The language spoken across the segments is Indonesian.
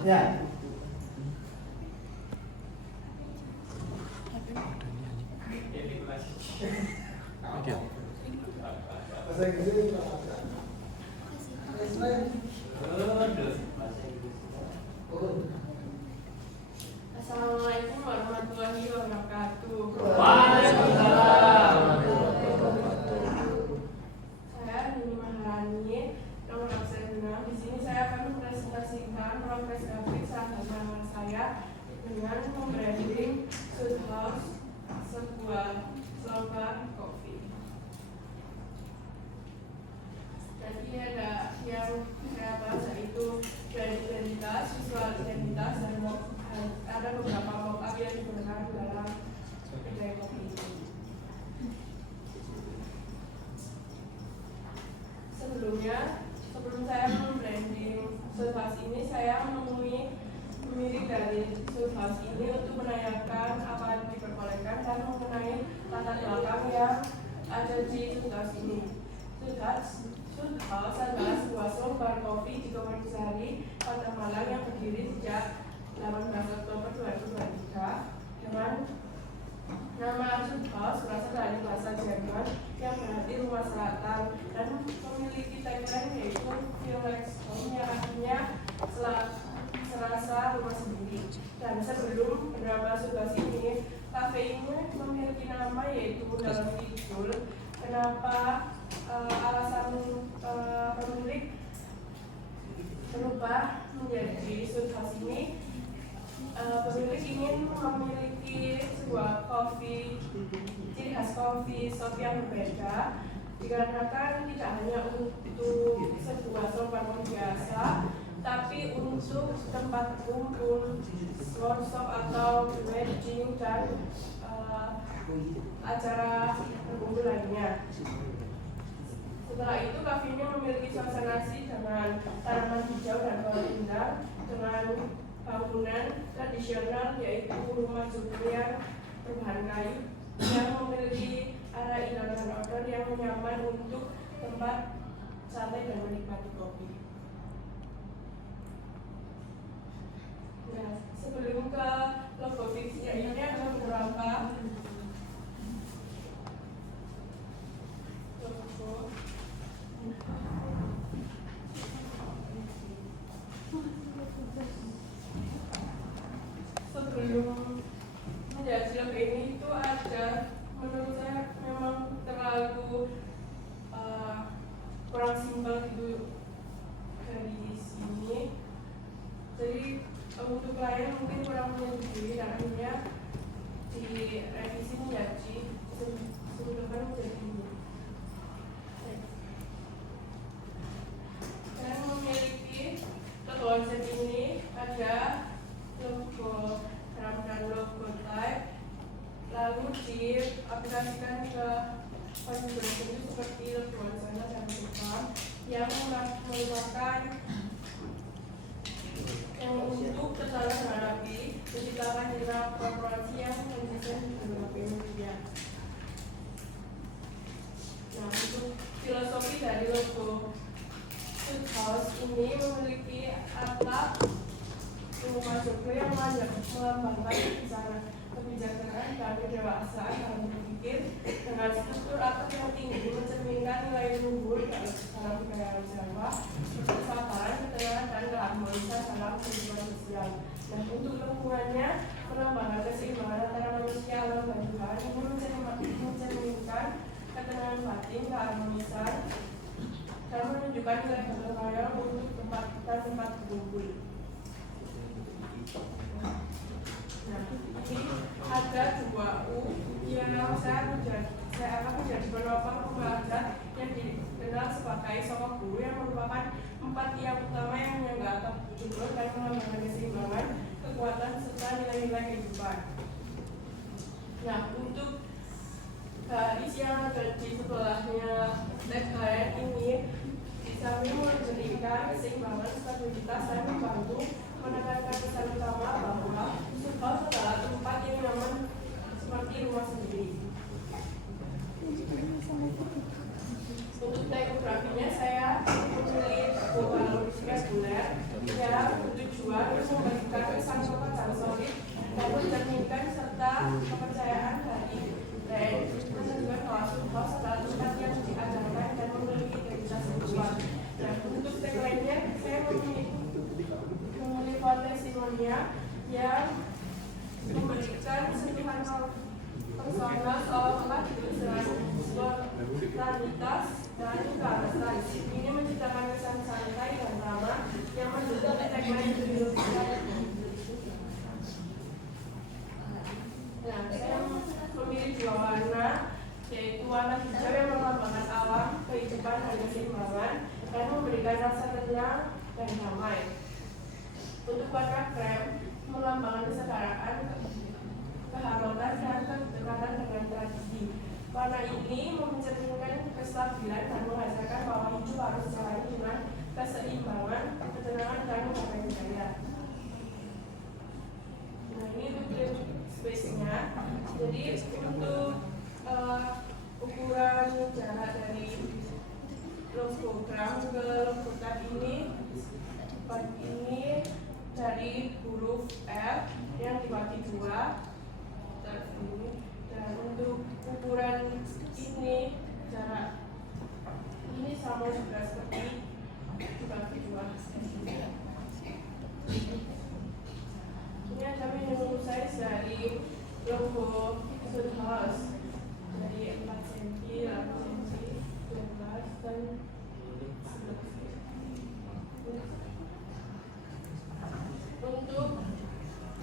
Ya. Assalamualaikum warahmatullahi wabarakatuh. Waalaikumsalam. Saya Nini Maharani, nomor absen 6. Di sini saya akan mempresentasikan progres grafik sahabat anak saya dengan membranding Sud House, sebuah slogan kopi. Jadi ada yang saya bahas yaitu brand identitas, visual identitas, dan ada beberapa mock-up yang digunakan dalam kedai kopi ini. Sebelum saya membranding Sud House ini, saya menemui pemilik dari Sud House ini untuk menanyakan apa yang diperbolehkan dan mengenai latar belakang yang ada di Sud House ini. Sud House adalah sebuah shop bar kopi di Komensari, Kota Malang yang berdiri sejak 18 Oktober 2023 dengan nama Sud House berasal dari bahasa Jerman yang berarti rumah selatan dan memiliki tagline yaitu Feel Like Home yang artinya serasa rumah sendiri. Dan sebelum bernama Sud House ini, kafe ini memiliki nama yaitu dalam Kidul. Kenapa alasan pemilik berubah menjadi Sud House ini? Pemilik ingin memiliki sebuah ciri khas kopi shop yang berbeda, dikarenakan tidak hanya untuk sebuah shop kopi biasa, tapi untuk tempat kumpul, workshop atau wedding dan acara berkumpul lainnya. Setelah itu, kafe ini memiliki suasana asri dengan tanaman hijau dan pohon indah dengan bangunan tradisional yaitu rumah joglo yang berbahan kayu yang memiliki area indoor dan outdoor yang nyaman untuk tempat santai dan menikmati kopi. Nah, sebelum ke logo fixnya ini ada beberapa logo. Sebelum menjadi logo ini itu ada, menurut saya memang terlalu kurang simpel gitu dari sini. Jadi untuk klien mungkin kurang menyetujui dan akhirnya direvisi menjadi sebelumnya menjadi ini. Saya memiliki logo konsep ini, ada logo RAM dan logo type, lalu diaplikasikan ke konfigurasi seperti logo sana dan depan yang merupakan yang untuk tersalah dengan rapi, diciptakan di dalam korporasi yang mendesain beberapa media. Nah, untuk filosofi dari logo Sud House ini memiliki atap rumah joglo yang melambangkan kebijaksanaan dan kedewasaan dalam berpikir, dengan struktur atap yang tinggi mencerminkan nilai luhur dalam budaya Jawa, kesabaran, keterangan, dan keharmonisan dalam kehidupan sosial. Dan untuk lingkungannya, melambangkan keseimbangan antara manusia, alam, dan Tuhan, ini mencerminkan ketenangan batin, keharmonisan, dan menunjukkan nilai gotong royong untuk tempat berkumpul. Nah, ini ada 2 U yang saya akan menjadi penopang pembahasan yang dikenal sebagai sokok guru, yang merupakan 4 tiang utama yang menyangga atap joglo dan melambangkan keseimbangan, kekuatan, serta nilai-nilai kehidupan. Nah, untuk garis yang ada di sebelahnya tagline ini kami memberikan keseimbangan, stabilitas, dan membantu menekankan pesan utama bahwa Sud House adalah tempat yang nyaman seperti rumah sendiri. Untuk typografinya saya memilih buku reguler yang bertujuan tujuan untuk memberikan kesan sopan dan solid dan mencerminkan serta kepercayaan dari brand. Menunjukkan bahwa Sudhaus adalah tempat yang diajarkan dan memiliki identitas yang kuat. Dan untuk tagline-nya, saya memilih Testimonia yang memberikan sentuhan personal seolah-olah ditulis dengan spontanitas dan kealasan. Ini menciptakan kesan santai dan ramah yang mendukung tagline kehidupan. Nah, saya memilih dua warna, yaitu warna hijau yang melambangkan alam, kehidupan, dan keseimbangan, dan memberikan rasa tenang dan damai. Untuk warna krem melambangkan kesetaraan, keharmonisan, dan kedekatan dengan tradisi. Warna ini mencerminkan kestabilan dan menghasilkan bahwa hidup harus dijalani dengan keseimbangan, ketenangan, dan kebahagiaan. Nah, ini untuk clean space-nya. Jadi untuk ukuran jarak dari logogram ke logogram ini dari huruf F yang dibagi dua dan untuk ukuran ini jarak ini sama juga seperti dibagi dua. Ini ada minimum size dari logo Sudhaus dari 4 cm, 8 cm, 12 dan 11. Untuk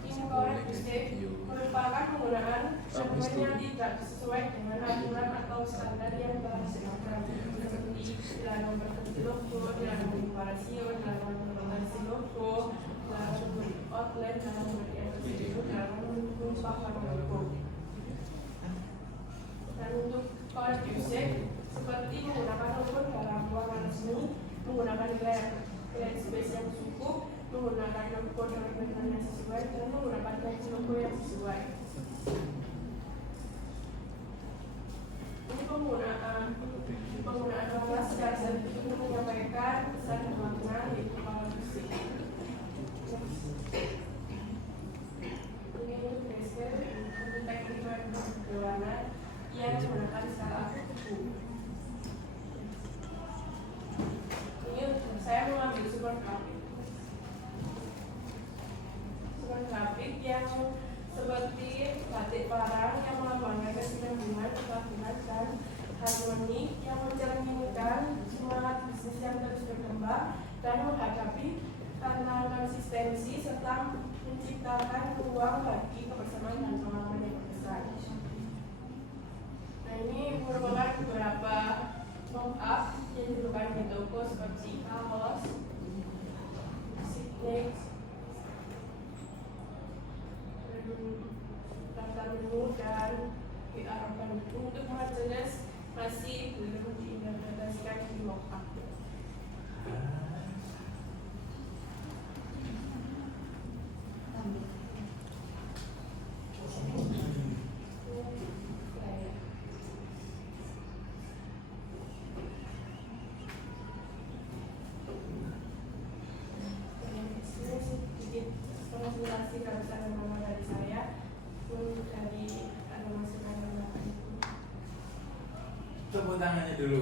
incorrect mistake merupakan penggunaan dokumen yang tidak sesuai dengan aturan atau standar yang telah disediakan, seperti dilarang berganti logo, dilarang mengimparasi, dilarang membatasi logo, dilarang outline, dilarang berinovasi, dilarang mengubah warna logo. Dan untuk correct usage seperti menggunakan logo dalam ruangan resmi, menggunakan nilai space yang cukup, menggunakan logo dengan background yang sesuai, dan menggunakan gaji logo yang sesuai. Ini penggunaan warna secara sensitif untuk menyampaikan pesan dan makna yaitu power musik. Ini untuk grayscale untuk teknik berwarna yang menggunakan skala kubu. Ini saya mengambil super grafik yang seperti batik parang yang melambangkan kesinambungan, kestabilan, dan harmoni yang mencerminkan semangat bisnis yang terus berkembang dan menghadapi tantangan konsistensi serta menciptakan ruang bagi kebersamaan dan pengalaman yang besar. Nah, ini merupakan beberapa mock-up yang dilakukan di toko seperti kaos, signet, daftar menu, dan QR code. Untuk jelas masih belum diimplementasikan di mock-up. Konsultasi kehabisan dan nama dari saya dari masukan. Tepuk tangannya dulu.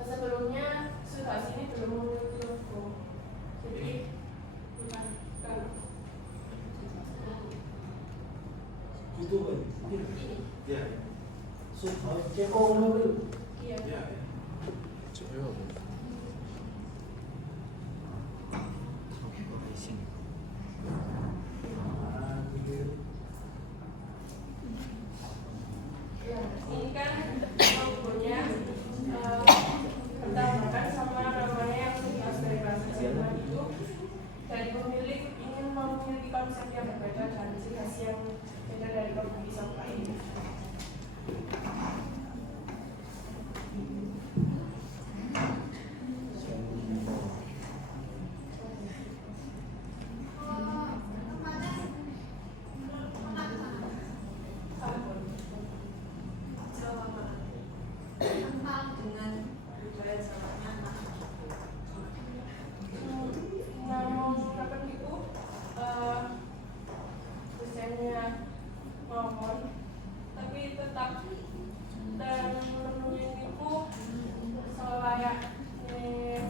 Sebelumnya Sudhaus ini belum memiliki logo, jadi bukan itu kan? Ya. Sudhaus cekong mobil. iya. Ya. Ini kan logonya Namun kapan itu dosennya ngomong, tapi tetap dan menulis itu selayaknya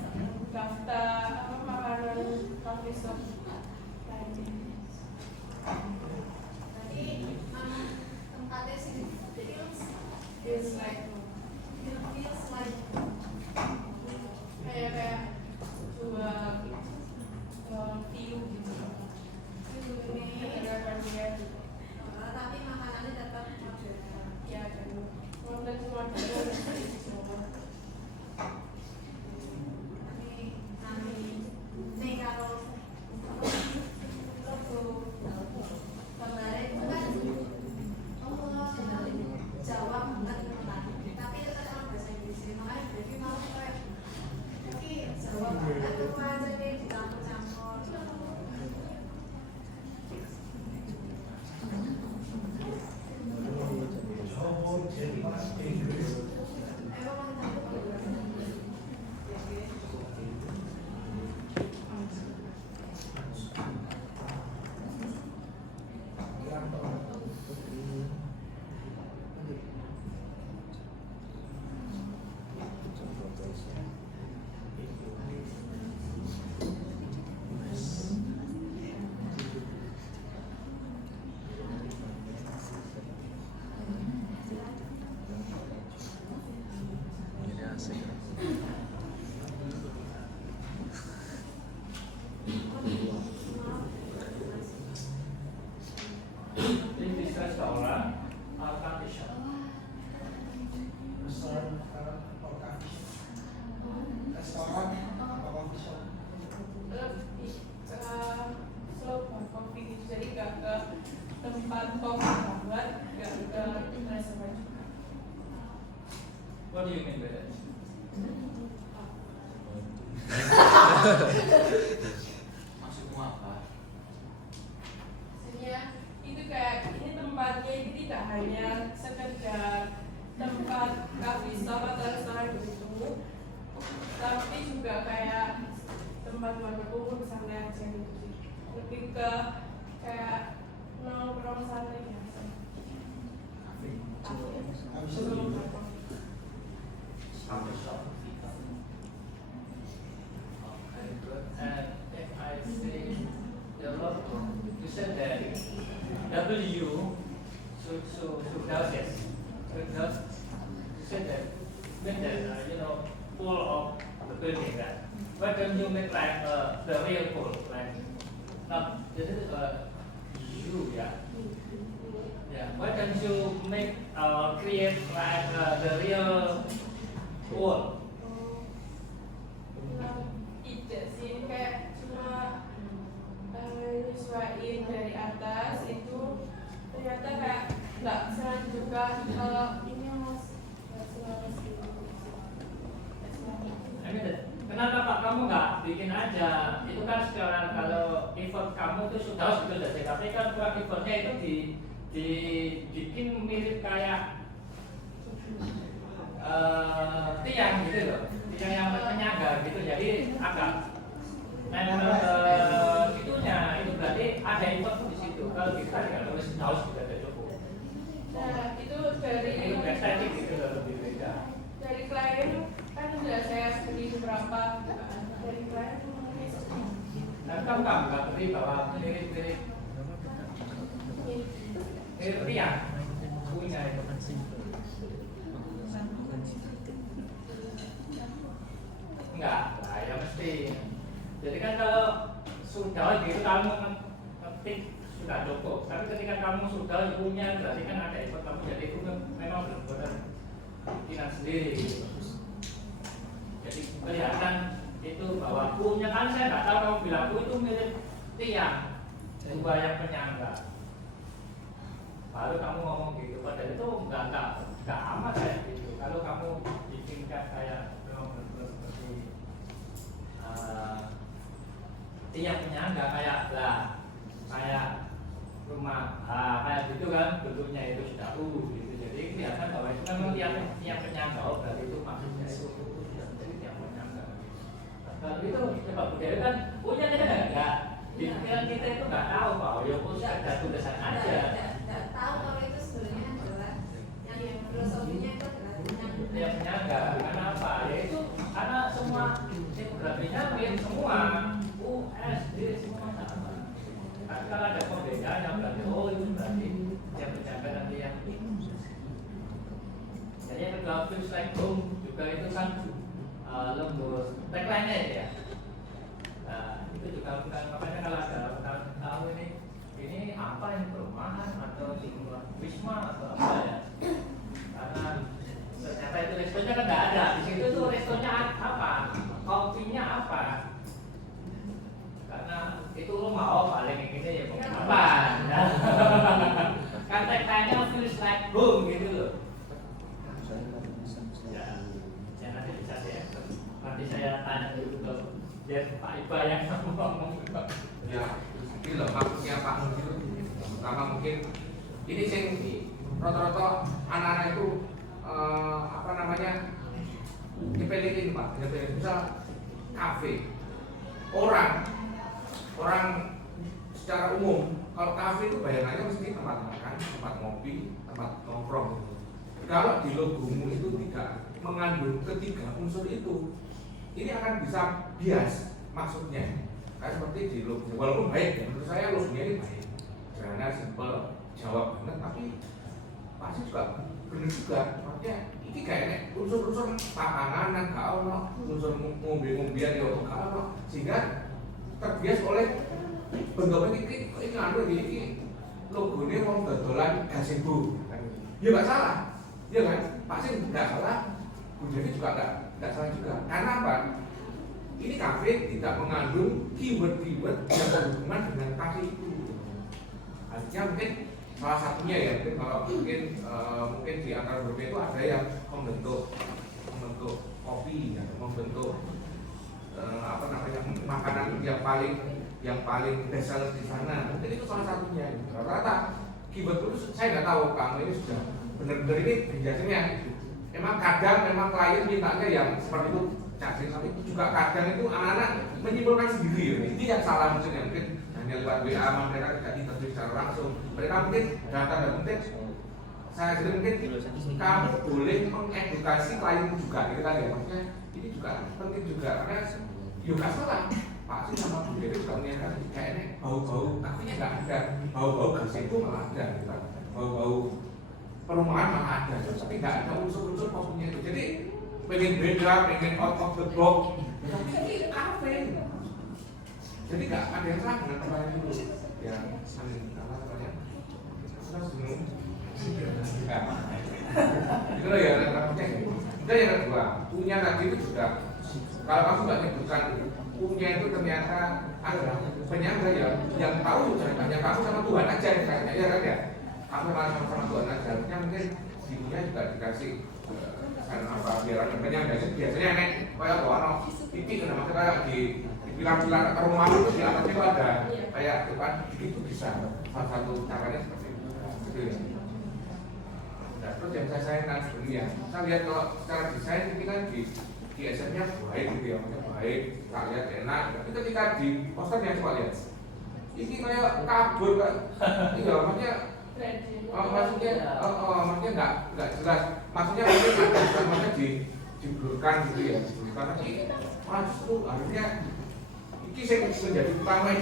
daftar makanan coffee shop lainnya. Tempatnya sih It's like kayak dua view gitu. Ada dia gitu. tapi makanannya tetap modern. Ya dan konten semua itu semua. Nih kalau kemarin itu kan Jawa bukan teman, tapi tetap sama bahasa Inggris. Makanya jadi mau kayak Jawa banget tuh aja nih dicampur-campur. This is restaurant or coffee shop. Restoran atau coffee shop? Restoran atau coffee shop? Lebih ke slow kopi gitu, jadi gak ke tempat kopi banget, gak ke restoran juga. What do you mean by that? Maksudmu apa? Maksudnya itu kayak ini tempatnya itu tidak hanya sekedar tempat coffee shop atau restoran gitu, tapi juga kayak tempat buat berkumpul santai aja gitu sih. Lebih ke kayak nongkrong santai biasa. Habis itu Coffee shop. Okay, good. And if I say the logo, you said that W should does yes. Does you said that make that full of the building that. Why don't you make like the real pool, like not this is you, yeah. Yeah. Why don't you make create like the real pool? Tidak sih, kayak cuma nyesuaiin dari atas itu ternyata kayak nggak senang juga kalau ini mas nggak senang gitu. Kenapa Pak kamu nggak bikin aja? Itu kan sekarang kalau effort kamu itu sudah betul saja, tapi kan kurang effortnya itu dibikin mirip kayak tiang gitu loh, tiang yang penyangga gitu, jadi agak nempel itunya, itu berarti ada effort di situ. Kalau kita nggak nulis haus juga ada cukup. Nah itu dari Itu estetik gitu loh, lebih beda. dari klien kan sudah saya beli beberapa dari klien. Nah kamu nggak beri bahwa mirip-mirip tiang punya itu. Enggak, lah ya mesti. Jadi kan kalau sudah gitu kamu ngetik sudah cukup. Tapi ketika kamu sudah punya, berarti kan ada effort kamu. Jadi itu kan memang benar-benar bikinan sendiri. Gitu. Jadi kelihatan itu bahwa punya kan saya nggak tahu kamu bilang itu mirip tiang, dua yang penyangga. baru kamu ngomong gitu. Padahal itu nggak amat kayak gitu. Kalau kamu bikinkan kayak seperti tiap penyangga kayak rumah kayak gitu kan, bentuknya itu sudah gitu. Jadi kelihatan bahwa itu memang tiap penyangga. Oh, berarti itu maksudnya itu jadi tiap penyangga. Kalau itu coba budaya kan punya kita enggak. Pikiran kita itu nggak tahu bahwa ya pun ada tulisan aja. Nggak tahu kalau itu sebenarnya adalah yang filosofinya itu adalah Tiap penyangga. Karena apa? Ya itu karena semua tipografinya mirip semua. SD semua sama. Tapi kalau ada pembedaan yang berarti itu berarti tiap penyangga nanti yang jadi yang kedua feels like home juga itu kan lembur tagline-nya ya. Nah, itu juga bukan, makanya kalau ada orang tahu ini apa ini perumahan atau wisma atau apa ya, karena ternyata itu restonya kan nggak ada di situ tuh. Restonya apa, kopinya apa, karena itu lo mau paling ini ya apa kan tagline-nya feels like home gitu loh. Ya nanti bisa sih, nanti saya tanya dulu ke biar Pak Iba yang ngomong. Ya, ini loh maksudnya Pak Nur itu pertama mungkin ini sing rata-rata anak-anak itu apa namanya nyepelein Pak, nyepelein misal kafe orang secara umum kalau kafe itu bayangannya mesti tempat makan, tempat ngopi, tempat nongkrong. Kalau di logomu itu tidak mengandung ketiga unsur itu, ini akan bisa bias maksudnya. Kayak seperti di logo, walaupun baik ya, menurut saya logonya ini baik, sederhana, simpel, jawab banget, tapi pasti juga benar juga. Maksudnya ini kayaknya unsur-unsur pakangan gak ono, unsur ngombe-ngombean ya gak ono, sehingga terbias oleh bentuknya ini anu ini logonya mau dodolan gazebo. Ya nggak salah, ya kan? Pasti nggak salah. Jadi juga nggak salah juga. Karena apa? Ini kafe tidak mengandung keyword-keyword yang berhubungan dengan kafe itu. Artinya mungkin salah satunya ya, mungkin kalau mungkin di antara beberapa itu ada yang membentuk kopi, atau membentuk apa namanya makanan yang paling bestseller di sana. Mungkin itu salah satunya. Rata-rata keyword itu saya nggak tahu kamu ini sudah benar-benar ini biasanya. Memang kadang klien mintanya yang seperti itu, tapi juga kadang itu anak-anak menyimpulkan sendiri. Ini yang salah mungkin ya, mungkin hanya lewat WA, mereka tidak interview secara langsung. Mereka mungkin data dan mungkin saya kira mungkin kamu boleh mengedukasi klien juga, gitu kan ya. Maksudnya ini juga penting juga karena juga salah. Pak sih sama Bu Dewi juga melihat kayaknya bau-bau kafenya nggak ada, bau-bau gazebo malah ada, gitu. Bau-bau perumahan malah ada, tapi nggak ada unsur-unsur kopinya itu. Jadi pengen beda, pengen out of the box, tapi ini kafe. Jadi nggak ada yang salah dengan tempat itu. Ya, saling kalah banyak. Terus bingung. Itu loh ya, namanya. Itu yang kedua, punya tadi itu juga. Kalau kamu nggak nyebutkan punya itu ternyata adalah penyangga yang tahu ceritanya kamu sama Tuhan aja kayaknya ya kan ya. Kamu sama Tuhan aja, harusnya mungkin ibunya juga dikasih apa biar penyangga biasanya nek kayak ono titik namanya kayak di pilar-pilar rumah itu di atasnya itu ada kayak depan itu bisa salah satu caranya seperti itu. Gitu ya. Nah, terus yang saya sayangkan sebenarnya, saya lihat kalau secara desain ini kan di SM-nya baik gitu ya, maksudnya baik, tak lihat enak. Tapi ketika di posternya coba lihat, ini kayak kabur kan, iya maksudnya, maksudnya nggak jelas. Maksudnya mungkin ada namanya diblurkan gitu ya, karena ini justru harusnya ini saya menjadi utama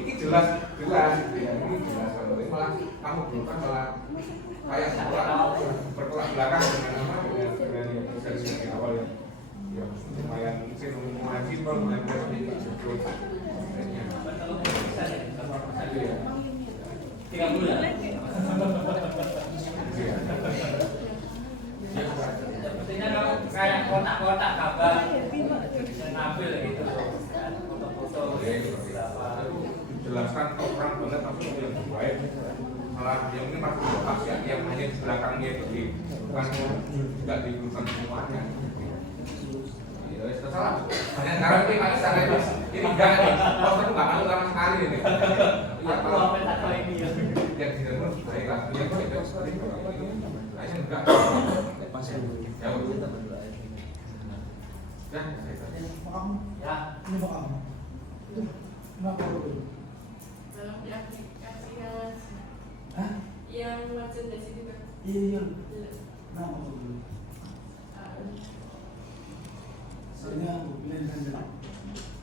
ini jelas gitu ya, ini jelas kalau ini malah kamu blurkan malah kayak bertolak belakang dengan apa dengan yang terjadi dari awal ya. Ya, lumayan simpel, lumayan ini betul. Kayaknya. 3 bulan. Sepertinya kalau kayak kotak-kotak gambar ngambil gitu, foto-foto berapa. Dijelaskan terang banget tapi yang baik. Malah yang ini masih belakangnya itu bukan tidak diberikan semuanya. Ya, terserah. Banyak cara tapi kalau sana itu ini enggak nih, poster nggak mau sama sekali ini. Iya, Aku kalau apa tak tahu ini ya. yang di dalam baik lah, yang itu seperti itu. Kayaknya enggak. Ya udah. Dan Maaf, Ya. ini maaf. Kenapa dulu? dalam di aplikasi Hah? yang merchandise itu kan. Iya. Kenapa dulu? Soalnya aku bilang kan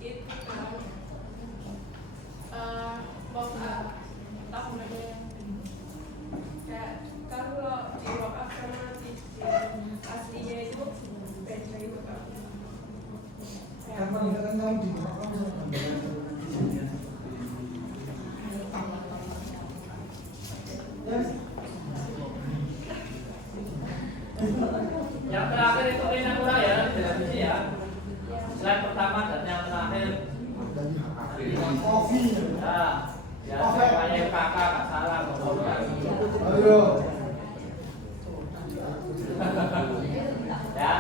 Itu kan box tabungannya kayak kalau di WhatsApp sama di aslinya itu beda itu kan. kan peningkatan kamu di bawah kamu sama gambaran di sini ya. Yang terakhir itu Inakura ya, televisi ya. Slide pertama dan yang terakhir. Kopi. Ya, kayak kakak nggak salah ngomongnya. Ayo. Ya.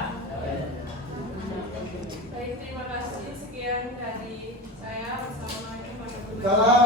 Baik, terima kasih. Sekian dari saya. Wassalamualaikum warahmatullahi wabarakatuh. Salam.